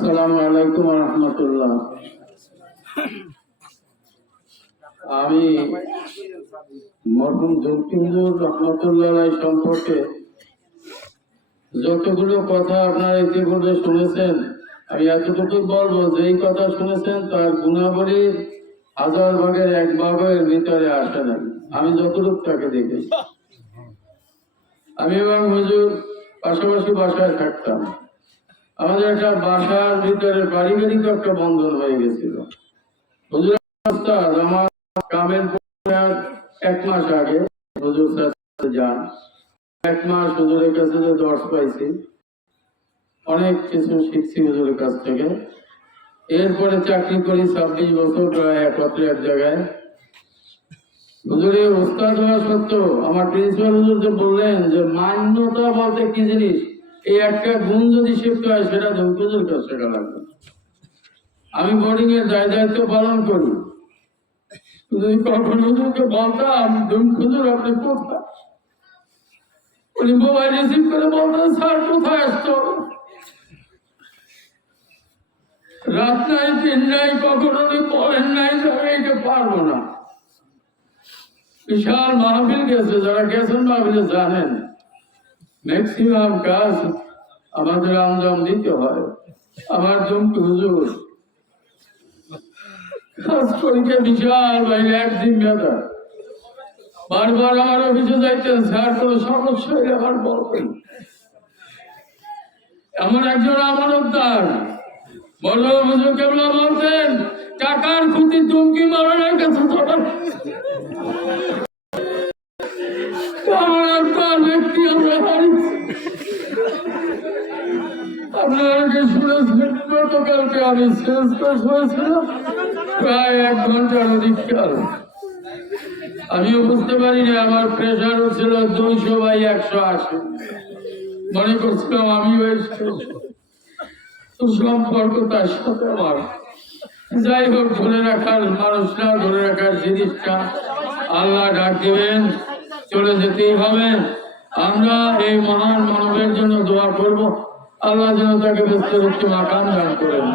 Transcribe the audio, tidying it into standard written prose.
আসসালামু আলাইকুম ওয়া রাহমাতুল্লাহ। আমি মরহুম জকিরুর রহমতুল্লাহ সম্পর্কে যতগুলো কথা আপনারা ইতিপূর্বে শুনেছেন, আমি এতটুকু বলবো যে এই কথা শুনেছেন তার গুণাবলীর 1000 ভাগের 1 ভাগের ভিতরে আসে না। আমি যতটুকু তাকে দেখেছি, আমি এবং হুজুর পাশাপাশি বাসায় থাকতাম। আমাদের একটা বাসার ভিতরে পারিবারিক একটা বন্ধন হয়ে গেছিল। হুজুর আমার কামের 1 মাস আগে হুজুর যান, 1 মাস হুজুরের কাছে যে দর্শ পাইছি, অনেক কিছু শিখছি হুজুরের কাছ থেকে। এরপরে চাকরি করি 26 বছর প্রায় একত্রে এক জায়গায়। হুজুরের উস্তাদ হওয়া সত্ত্বেও আমার প্রিন্সিপাল হুজুর যে বললেন যে মান্যতা বলতে কি জিনিস, এই একটা গুণ যদি শিখতে হয় সেটা হুজুরের কাছে শেখা লাগবে। আমি বোর্ডিং এর দায়িত্ব পালন করি, যদি কখন হুজুরকে বলতাম হুজুর আপনি কোথায়, উনি মোবাইল রিসিভ করে বলতেন স্যার কোথায় আসতো, রাত নাই দিন নাই, কখন উনি বলেন নাই যে আমি এটা পারবো না। বিশাল মাহফিল গেছে, যারা গেছেন মাহফিলে জানেন ম্যাক্সিমাম কাজ আমাদের আঞ্জাম দিতে হয়। আমার জমকে হুজুর কাজ করিকে বিশাল বাইরে এক জিম্মেদার, বারবার আমার অফিসে যাইতেন, স্যার কোনো সমস্যা হলে আমার বলবেন। এমন একজন আমানতদার বড় হুজুর কেবলা বলতেন টাকার খুঁটি তুমকি মরণের কাছে ব্যক্তি আমরা আপনাদেরকে শুনেছেন। গতকালকে আমি সেন্সলেস হয়েছিলাম প্রায় 1 ঘন্টার অধিক কাল। আমিও বুঝতে পারিনি, আমার প্রেশার ছিল 200/180। মনে করছিলাম আমি সম্পর্ক তার সাথে আমার। যাই হোক, ধরে রাখার মানুষরা, ধরে রাখার জিনিসটা আল্লাহ ডাক দিবেন, চলে যেতেই হবে। আমরা এই মহান মানবের জন্য দোয়া করব, আল্লাহ যেন তাকে ব্যস্ত মাকাম দান করেন।